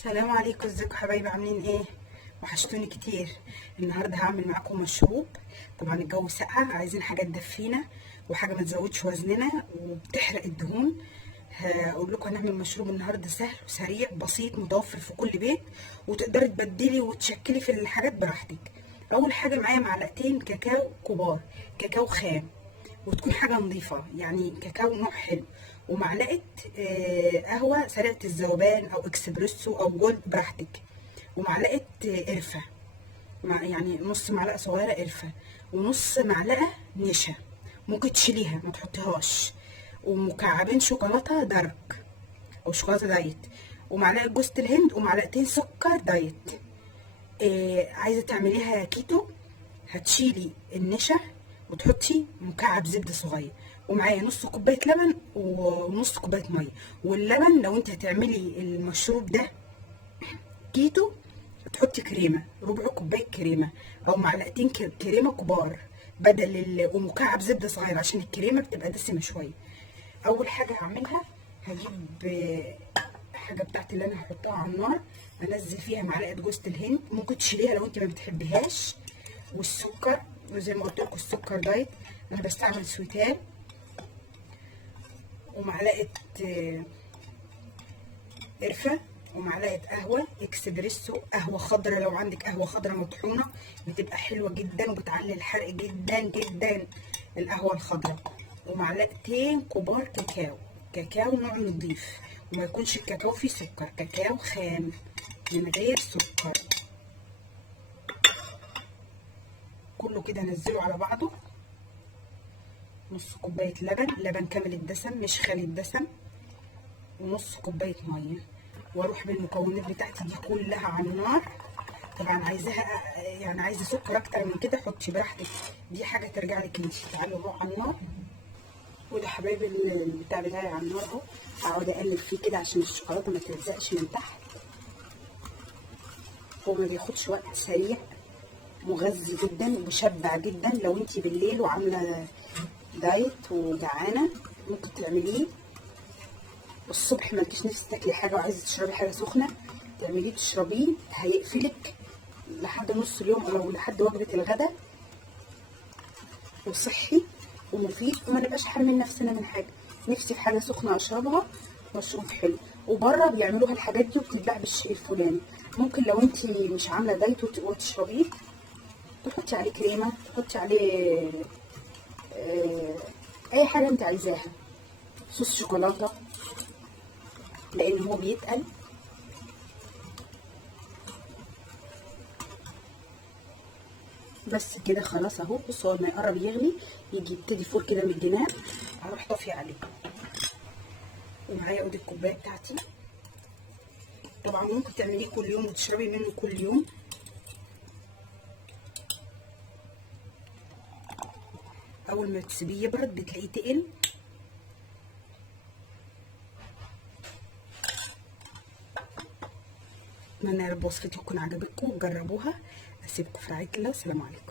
السلام عليكم، ازيكم حبايبي؟ عاملين ايه؟ وحشتوني كتير. النهارده هعمل معاكم مشروب. طبعا الجو ساقع، عايزين حاجه تدفينا وحاجه ما تزودش وزننا وبتحرق الدهون. هقول لكم هنعمل مشروب النهارده سهل وسريع بسيط متوفر في كل بيت، وتقدري تبدلي وتشكلي في الحاجات براحتك. اول حاجه معايا معلقتين كاكاو كبار، كاكاو خام، وتكون حاجه نظيفه يعني كاكاو نوع حلو، ومعلقه قهوه سريعه الذوبان او اكسبريسو او جولد براحتك، ومعلقه قرفه، يعني نص معلقه صغيره قرفه، ونص معلقه نشا، ممكن تشيليها ما تحطيهاش، ومكعبين شوكولاته دارك او شوكولاته دايت، ومعلقه جوز الهند، ومعلقتين سكر دايت. عايزه تعمليها كيتو، هتشيلي النشا وتحطي مكعب زبده صغير، ومعايا نص كوبايه لبن ونص كوبايه ميه. واللبن لو انت هتعملي المشروب ده كيتو تحطي كريمه، ربع كوبايه كريمه او معلقتين كريمه كبار ومكعب زبده صغير عشان الكريمه بتبقى دسمه شويه. اول حاجه هعملها، هجيب حاجه بتاعتي اللي انا هحطها على النار، انزل فيها معلقه جوز الهند، ممكن تشيليها لو انت ما بتحبيهاش، والسكر زي ما قلت لكم السكر دايت، انا بستعمل سويتال، ومعلقه قرفه، ومعلقه قهوه اكسبريسو، قهوه خضراء لو عندك قهوه خضراء مطحونه بتبقى حلوه جدا وبتعلي الحرق جدا جدا القهوه الخضراء، ومعلقتين كبار كاكاو، كاكاو نوع نضيف، وما يكونش الكاكاو فيه سكر، كاكاو خام من غير سكر. كله كده انزله على بعضه. نص كوبايه لبن كامل الدسم مش خالي الدسم، ونص كوبايه ميه، واروح بالمكونات بتاعتي دي كلها على النار. طبعا عايزاها يعني عايزه سكر اكتر من كده حطي براحتك، دي حاجه ترجع لك انت. تعالوا نروح على النار، وده حبايبي البتاع بتاعي على النار اهو، اقعد اقلب فيه كده عشان الشوكولاته ما تلزقش من تحت. هو ما بياخدش وقت، سريع مغذي جدا وبيشبع جدا. لو انت بالليل وعامله دايت وجعانه ممكن تعمليه، الصبح ما تجيش نفسك تاكلي حاجه وعايزه تشربي حاجه سخنه، تعمليه تشربيه، هيقفلك لحد نص اليوم او لحد وجبه الغداء، وصحي ومفيد، وما نبقاش حارمين نفسنا من حاجه. نفسي في حاجه سخنه اشربها، مشروب حلو. وبره بيعملوها الحاجات دي وبتتباع بالشيء الفلاني. ممكن لو انت مش عامله دايت وتشربيه، تحطي عليه كريمه، تحطي عليه اي حاجه انت عايزاها، صوص شوكولاته لان هو بيتقل. بس كده خلاص اهو. بصوا لما يقرب يغلي يجي يبتدي فوق كده من الجناب، هروح طافيه عليه. ومعايا قد الكوبايه بتاعتي، طبعا ممكن تعمليه كل يوم وتشربي منه كل يوم. اول ما تسيبيه يبرد بتلاقيه تقل. اتمنى يا رب وصفتي تكون عجبتكم وجربوها. اسيبكم في رعايه الله، والسلام عليكم.